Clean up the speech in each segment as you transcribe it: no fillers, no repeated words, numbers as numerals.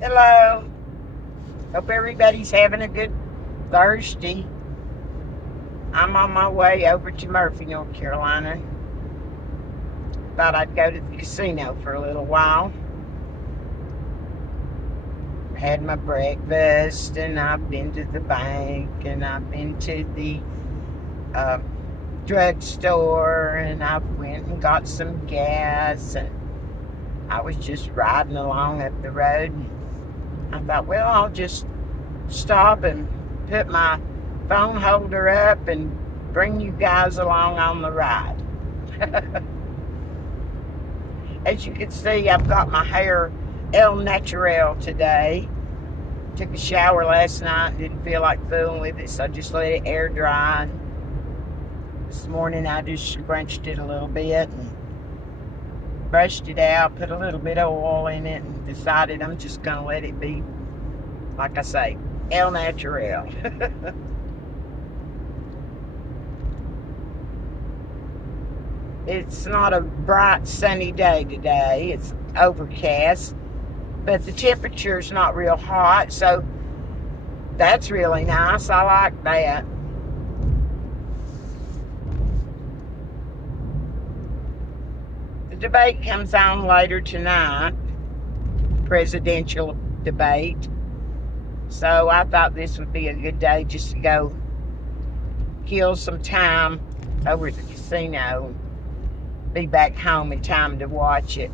Hello. Hope everybody's having a good Thursday. I'm on my way over to Murphy, North Carolina. Thought I'd go to the casino for a little while. Had my breakfast, and I've been to the bank, and I've been to the uh, drugstore, and I went and got some gas, and I was just riding along up the road. I thought, well, I'll just stop and put my phone holder up and bring you guys along on the ride. As you can see, I've got my hair El Natural today. Took a shower last night and didn't feel like fooling with it, so I just let it air dry. This morning I just scrunched it a little bit and brushed it out, put a little bit of oil in it, and decided I'm just going to let it be, like I say, El Natural. It's not a bright sunny day today. It's overcast, but the temperature's not real hot, so that's really nice. I like that. The debate comes on later tonight, presidential debate. So I thought this would be a good day just to go kill some time over at the casino. Be back home in time to watch it.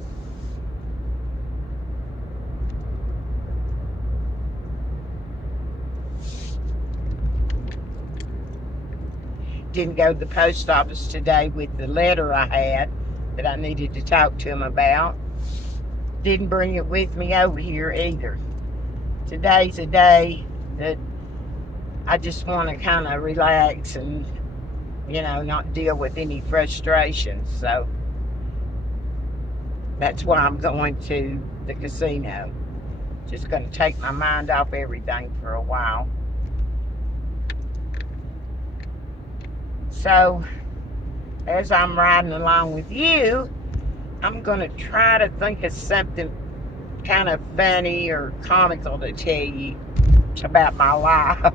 Didn't go to the post office today with the letter I had that I needed to talk to him about. Didn't bring it with me over here either. Today's a day that I just want to kind of relax and, not deal with any frustrations. So that's why I'm going to the casino. Just going to take my mind off everything for a while. So as I'm riding along with you, I'm going to try to think of something kind of funny or comical to tell you about my life.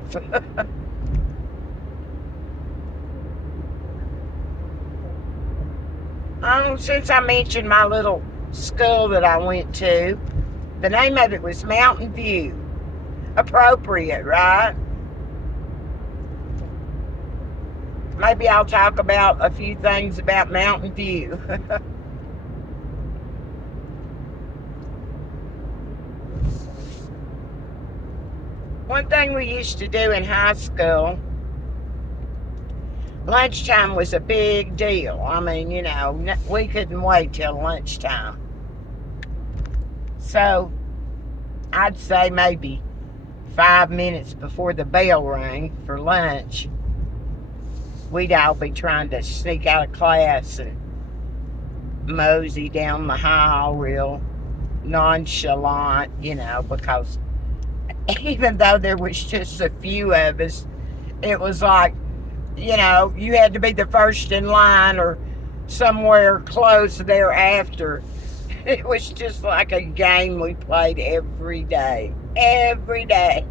Since I mentioned my little school that I went to, the name of it was Mountain View. Appropriate, right? Maybe I'll talk about a few things about Mountain View. One thing we used to do in high school, lunchtime was a big deal. I mean, we couldn't wait till lunchtime. So I'd say maybe 5 minutes before the bell rang for lunch, we'd all be trying to sneak out of class and mosey down the hall real nonchalant, because even though there was just a few of us, it was like, you had to be the first in line or somewhere close thereafter. It was just like a game we played every day. Every day.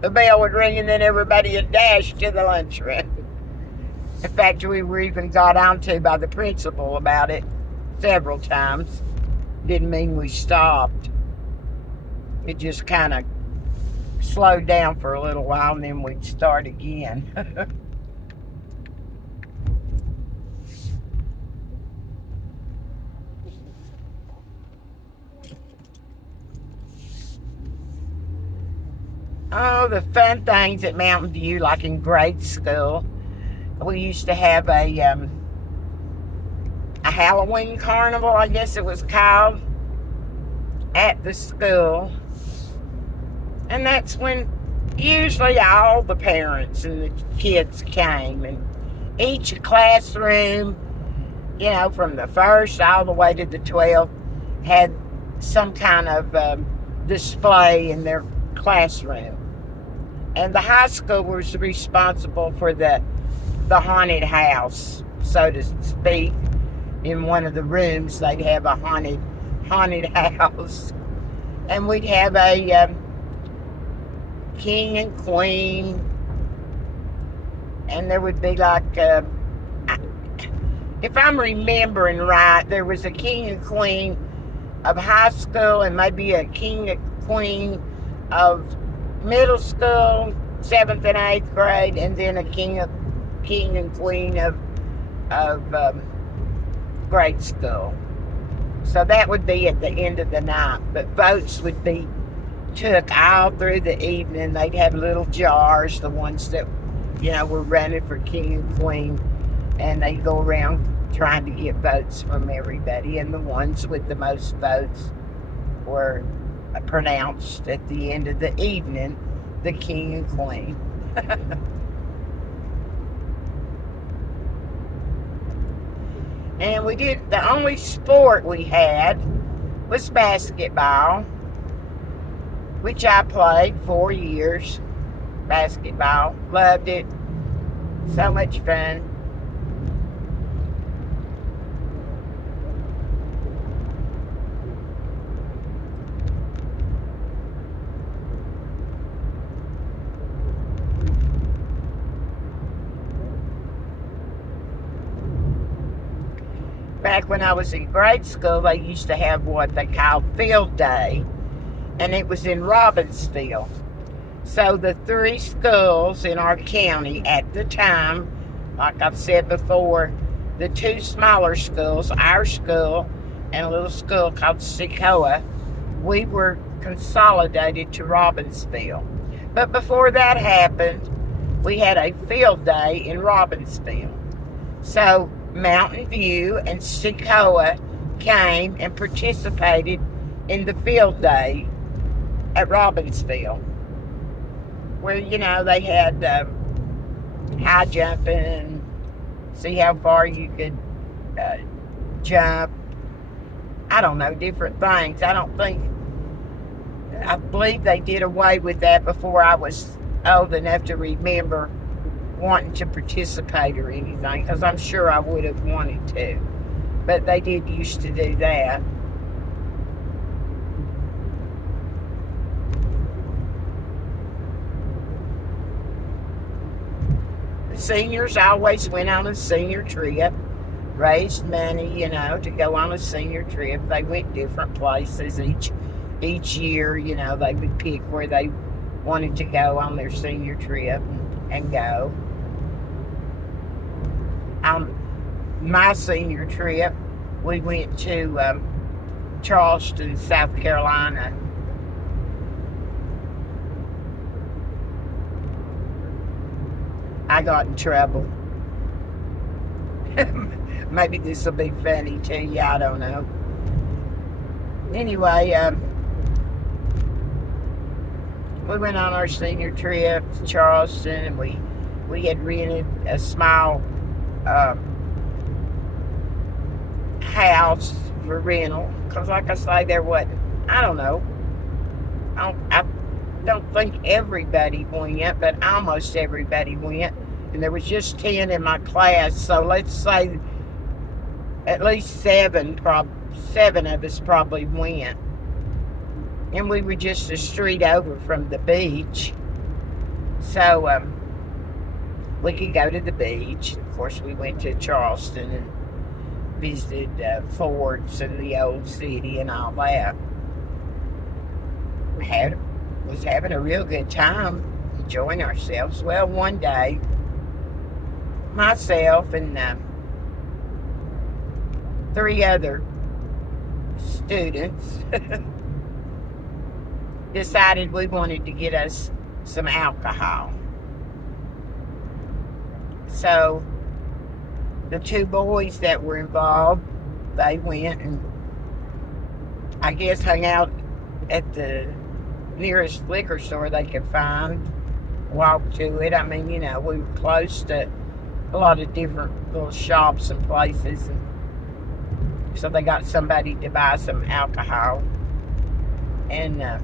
The bell would ring and then everybody would dash to the lunchroom. In fact, we were even got onto by the principal about it several times. Didn't mean we stopped. It just kind of slowed down for a little while and then we'd start again. Oh, the fun things at Mountain View, like in grade school, we used to have a Halloween carnival, I guess it was called, at the school. And that's when usually all the parents and the kids came, and each classroom, from the first all the way to the 12th, had some kind of display in their classroom. And the high school was responsible for the haunted house, so to speak. In one of the rooms, they'd have a haunted house. And we'd have a king and queen, and there would be like, if I'm remembering right, there was a king and queen of high school, and maybe a king and queen of middle school, 7th and 8th grade, and then a king and queen of grade school. So that would be at the end of the night. But votes would be took all through the evening. They'd have little jars, the ones that, were running for king and queen, and they'd go around trying to get votes from everybody. And the ones with the most votes were pronounced at the end of the evening the king and queen. And the only sport we had was basketball, which I played 4 years. Basketball. Loved it. So much fun. Back when I was in grade school, they used to have what they called field day, and it was in Robbinsville. So the 3 schools in our county at the time, like I've said before, the 2 smaller schools, our school and a little school called Sequoia, we were consolidated to Robbinsville. But before that happened, we had a field day in Robbinsville. So Mountain View and Sequoia came and participated in the field day at Robbinsville, where, they had high jumping, see how far you could jump. I don't know, different things. I believe they did away with that before I was old enough to remember wanting to participate or anything, because I'm sure I would have wanted to. But they did used to do that. The seniors always went on a senior trip, raised money, to go on a senior trip. They went different places each year. They would pick where they wanted to go on their senior trip and go. On my senior trip, we went to Charleston, South Carolina. I got in trouble. Maybe this will be funny to you, I don't know. Anyway, we went on our senior trip to Charleston, and we had rented a small house for rental, because like I say, there wasn't, I don't know, I don't think everybody went, but almost everybody went, and there was just 10 in my class, so let's say at least 7 of us probably went. And we were just a street over from the beach, so we could go to the beach. Of course, we went to Charleston and visited forts and the old city and all that. Was having a real good time, enjoying ourselves. Well, one day, myself and 3 other students decided we wanted to get us some alcohol. So the 2 boys that were involved, they went and I guess hung out at the nearest liquor store they could find, walked to it. I mean, we were close to a lot of different little shops and places, and so they got somebody to buy some alcohol. And there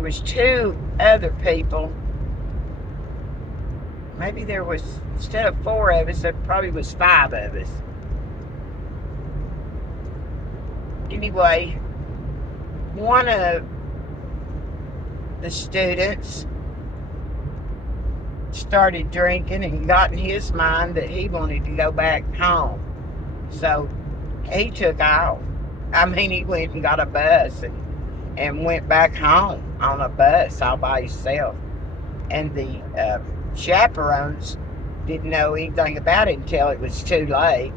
was 2 other people. Maybe there was, instead of 4 of us, there probably was 5 of us. Anyway, one of the students started drinking and got in his mind that he wanted to go back home. So he took off. I mean, he went and got a bus and went back home on a bus all by himself. And the chaperones didn't know anything about it until it was too late.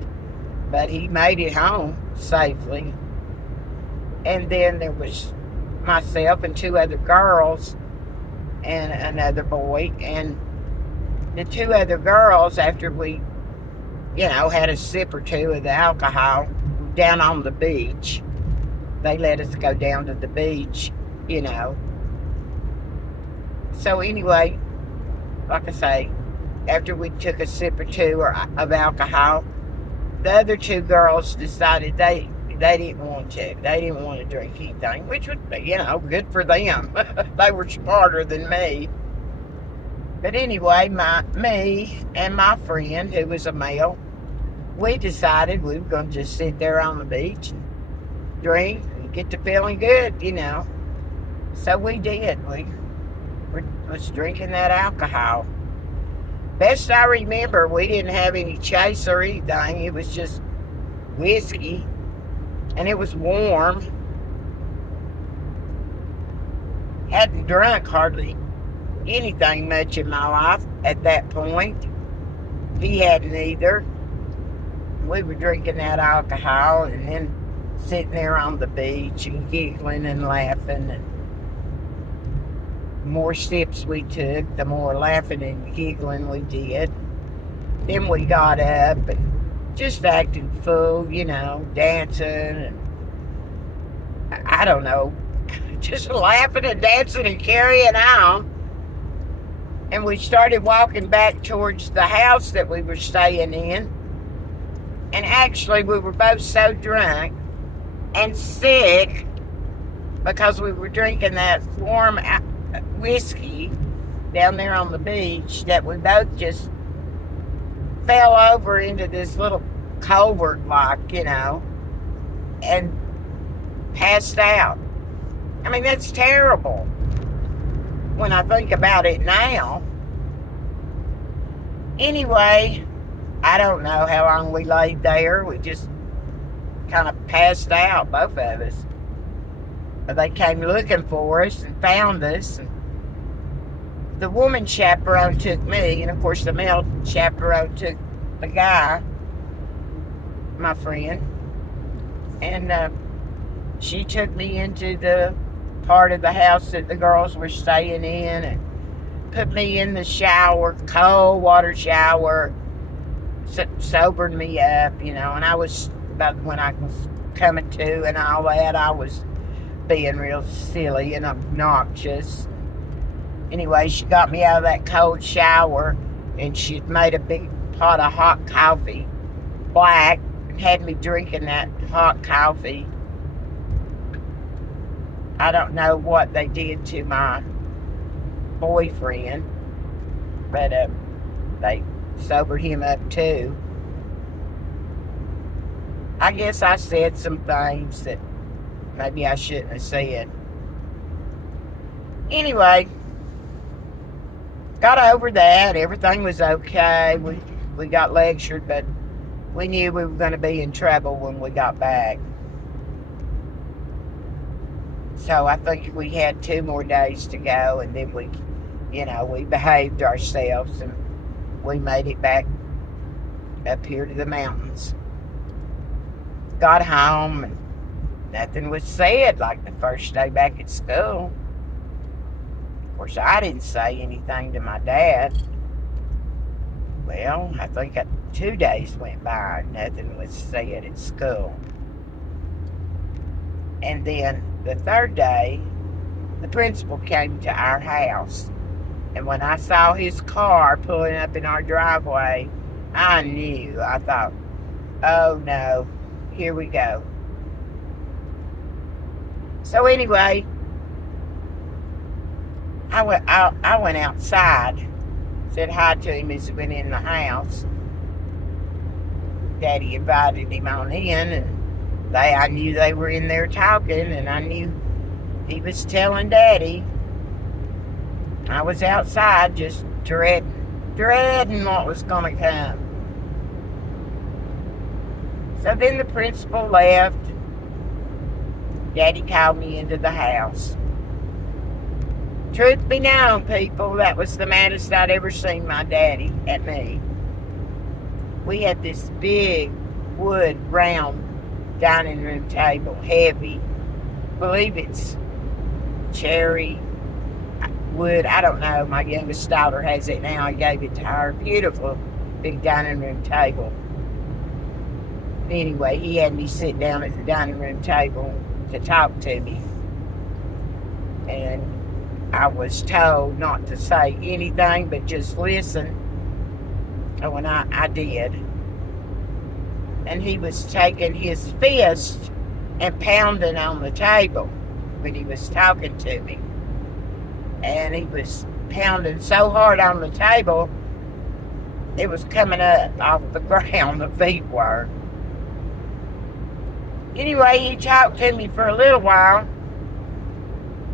But he made it home safely. And then there was myself and two other girls and another boy. And the two other girls, after we, had a sip or two of the alcohol down on the beach, they let us go down to the beach, So anyway, like I say, after we took a sip or two of alcohol, the other two girls decided they didn't want to. They didn't want to drink anything, which was, good for them. They were smarter than me. But anyway, me and my friend, who was a male, we decided we were going to just sit there on the beach and drink and get to feeling good, So we did. We was drinking that alcohol. Best I remember, we didn't have any chase or anything. It was just whiskey, and it was warm. Hadn't drunk hardly anything much in my life at that point. He hadn't either. We were drinking that alcohol and then sitting there on the beach and giggling and laughing. And the more sips we took, the more laughing and giggling we did. Then we got up and just acted fool, dancing and I don't know, just laughing and dancing and carrying on. And we started walking back towards the house that we were staying in. And actually, we were both so drunk and sick because we were drinking that warm whiskey down there on the beach that we both just fell over into this little culvert and passed out. I mean, that's terrible when I think about it now. Anyway, I don't know how long we laid there. We just kind of passed out, both of us. But they came looking for us and found us. And the woman chaperone took me, and of course the male chaperone took the guy, my friend. And she took me into the part of the house that the girls were staying in and put me in the shower, cold water shower, sobered me up, and I was, about when I was coming to and all that, I was being real silly and obnoxious. Anyway, she got me out of that cold shower and she'd made a big pot of hot coffee, black, and had me drinking that hot coffee. I don't know what they did to my boyfriend, but they sobered him up too. I guess I said some things that maybe I shouldn't have said. Anyway, got over that. Everything was okay. We got lectured, but we knew we were going to be in trouble when we got back. So I think we had 2 more days to go, and then we behaved ourselves and we made it back up here to the mountains. Got home and nothing was said like the first day back at school. Of course, I didn't say anything to my dad. Well, I think 2 days went by and nothing was said at school. And then the 3rd day, the principal came to our house. And when I saw his car pulling up in our driveway, I knew. I thought, oh no, here we go. So anyway, I went outside, said hi to him as he went in the house. Daddy invited him on in, and I knew they were in there talking, and I knew he was telling Daddy. I was outside just dreading what was going to come. So then the principal left. Daddy called me into the house. Truth be known, people, that was the maddest I'd ever seen my daddy at me. We had this big wood round dining room table, heavy. I believe it's cherry wood. I don't know. My youngest daughter has it now. I gave it to her. Beautiful big dining room table. Anyway, he had me sit down at the dining room table to talk to me. And I was told not to say anything but just listen. Oh, and I did. And he was taking his fist and pounding on the table when he was talking to me. And he was pounding so hard on the table, it was coming up off the ground, the feet were. Anyway, he talked to me for a little while,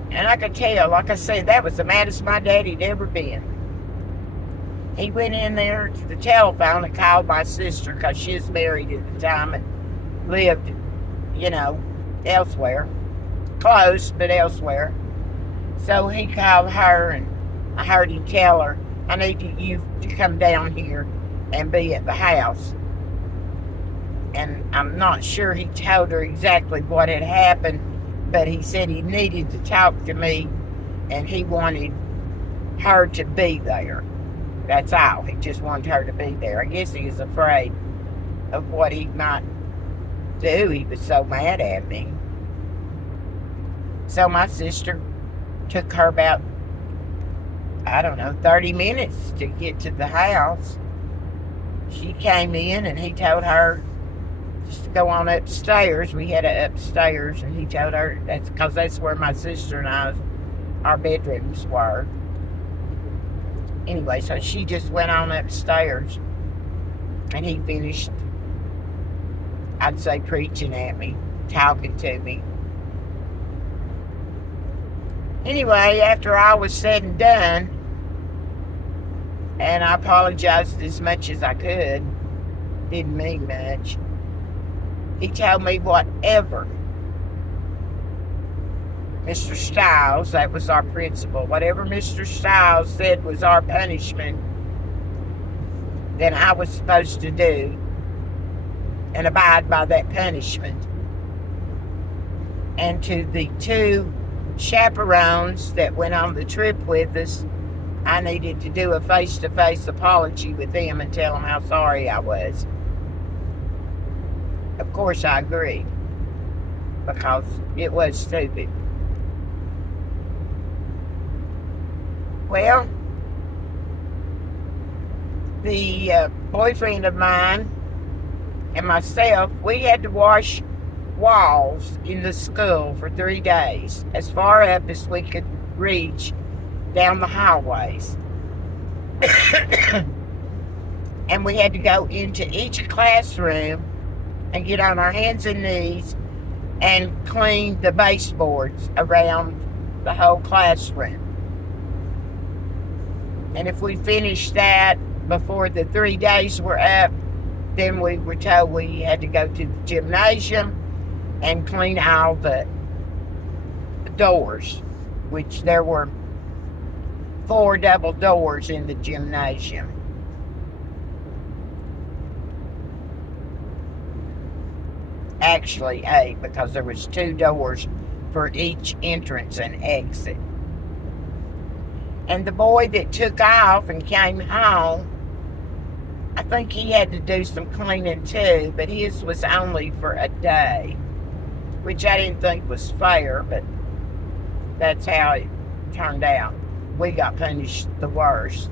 and I could tell, like I said, that was the maddest my daddy'd ever been. He went in there to the telephone and called my sister, because she was married at the time and lived, elsewhere. Close, but elsewhere. So he called her, and I heard him tell her, I need you to come down here and be at the house. And I'm not sure he told her exactly what had happened, but he said he needed to talk to me, and he wanted her to be there. That's all. He just wanted her to be there. I guess he was afraid of what he might do. He was so mad at me. So my sister took her about, 30 minutes to get to the house. She came in, and he told her just to go on upstairs. We had it upstairs, and he told her that's where my sister and our bedrooms were. Anyway, so she just went on upstairs, and he finished, I'd say, preaching at me, talking to me. Anyway, after all was said and done, and I apologized as much as I could, didn't mean much, he told me whatever Mr. Stiles, that was our principal, whatever Mr. Stiles said was our punishment, then I was supposed to do and abide by that punishment. And to the two chaperones that went on the trip with us, I needed to do a face-to-face apology with them and tell them how sorry I was. Of course, I agreed, because it was stupid. Well, the boyfriend of mine and myself, we had to wash walls in the school for 3 days, as far up as we could reach down the hallways. And we had to go into each classroom and get on our hands and knees and clean the baseboards around the whole classroom. And if we finished that before the 3 days were up, then we were told we had to go to the gymnasium and clean all the doors, which there were 4 double doors in the gymnasium. Actually 8, because there was 2 doors for each entrance and exit. And the boy that took off and came home, I think he had to do some cleaning too, but his was only for a day, which I didn't think was fair, but that's how it turned out. We got punished the worst.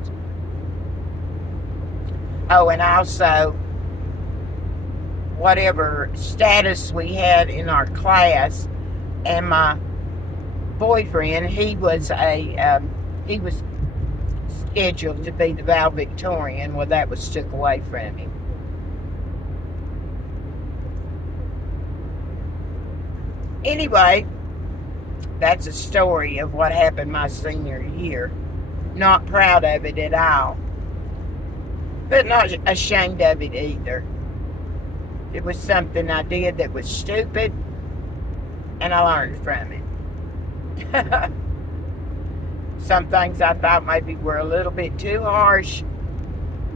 Oh, and also, whatever status we had in our class, and my boyfriend, he was scheduled to be the valedictorian. Well, that was took away from him. Anyway, that's a story of what happened my senior year. Not proud of it at all, but not ashamed of it either. It was something I did that was stupid, and I learned from it. Some things I thought maybe were a little bit too harsh,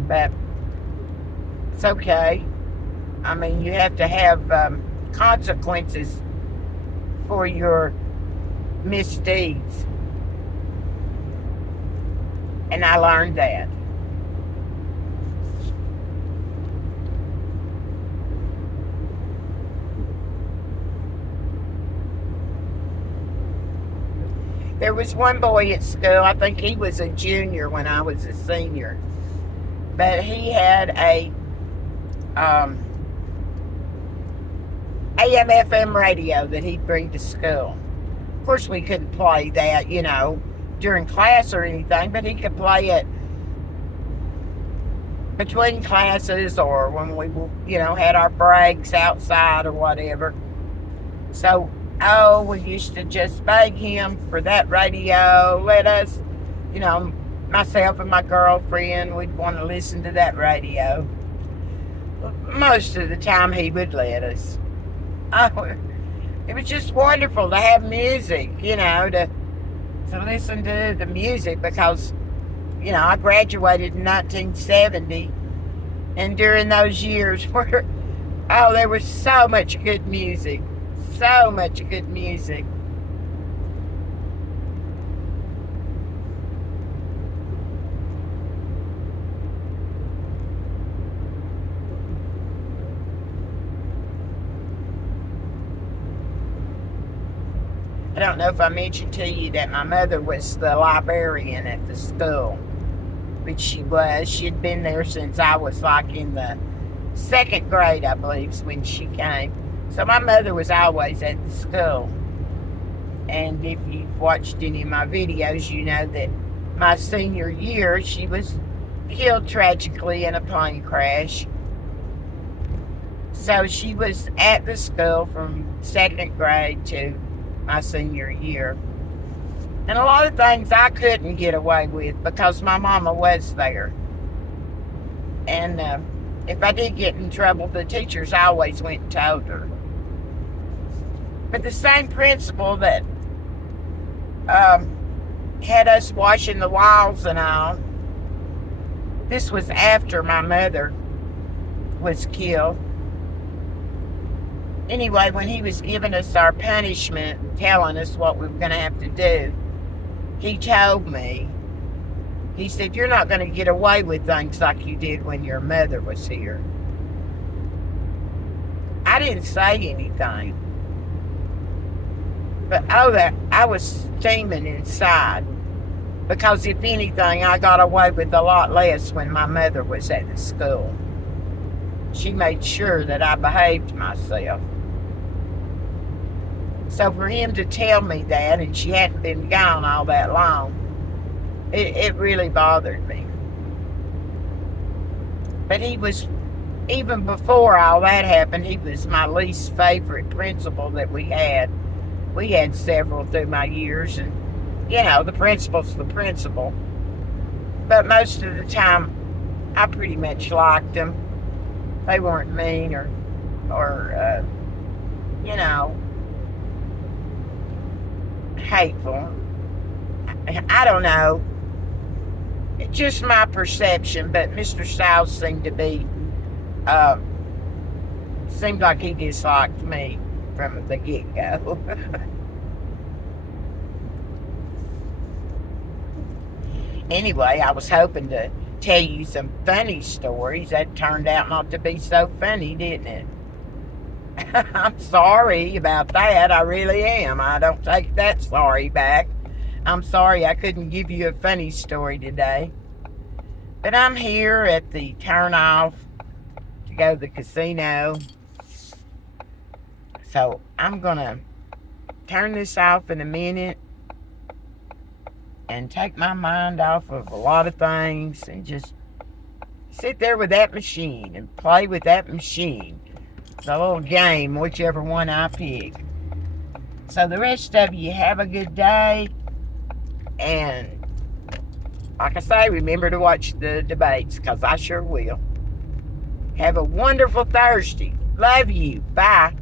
but it's okay. I mean, you have to have consequences for your misdeeds. And I learned that. There was one boy at school, I think he was a junior when I was a senior, but he had a AM FM radio that he'd bring to school. Of course, we couldn't play that, during class or anything, but he could play it between classes or when we, had our breaks outside or whatever. So, we used to just beg him for that radio. Let us, myself and my girlfriend, we'd want to listen to that radio. Most of the time he would let us. It was just wonderful to have music, to listen to the music because, I graduated in 1970, and during those years there was so much good music. So much good music. I don't know if I mentioned to you that my mother was the librarian at the school, which she was. She'd been there since I was like in the second grade, I believe, when she came. So my mother was always at the school. And if you've watched any of my videos, you know that my senior year, she was killed tragically in a plane crash. So she was at the school from second grade to my senior year. And a lot of things I couldn't get away with because my mama was there. And if I did get in trouble, the teachers always went and told her. But the same principal that had us washing the walls and all, this was after my mother was killed. Anyway, when he was giving us our punishment, telling us what we were going to have to do, he told me, he said, "You're not going to get away with things like you did when your mother was here." I didn't say anything. But I was steaming inside. Because if anything, I got away with a lot less when my mother was at the school. She made sure that I behaved myself. So for him to tell me that, and she hadn't been gone all that long, it really bothered me. But he was, even before all that happened, he was my least favorite principal that we had. We had several through my years, and, the principal's the principal. But most of the time, I pretty much liked them. They weren't mean or hateful. I don't know. It's just my perception, but Mr. Stiles seemed like he disliked me from the get-go. Anyway, I was hoping to tell you some funny stories. That turned out not to be so funny, didn't it? I'm sorry about that. I really am. I don't take that sorry back. I'm sorry I couldn't give you a funny story today. But I'm here at the turnoff to go to the casino. So I'm going to turn this off in a minute and take my mind off of a lot of things and just sit there with that machine and play with that machine. The little game, whichever one I pick. So the rest of you have a good day. And like I say, remember to watch the debates, because I sure will. Have a wonderful Thursday. Love you. Bye.